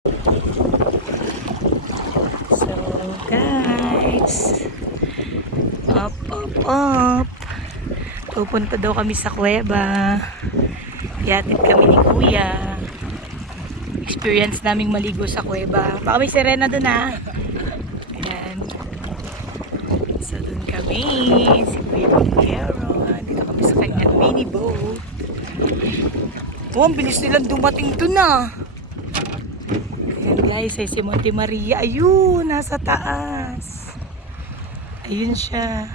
So, guys. Up, up, up. Pupunta daw kami sa kuweba. Yatid kami ni Kuya. Experience naming maligo sa kuweba. Baka may sirena dun ha. Ayan. So, dun kami. Si Kuya Piero. Dito kami sa kanyang mini boat. Oh, ang bilis nilang dumating dun ah. Naisay si Monte Maria. Ayun, nasa taas. Ayun siya.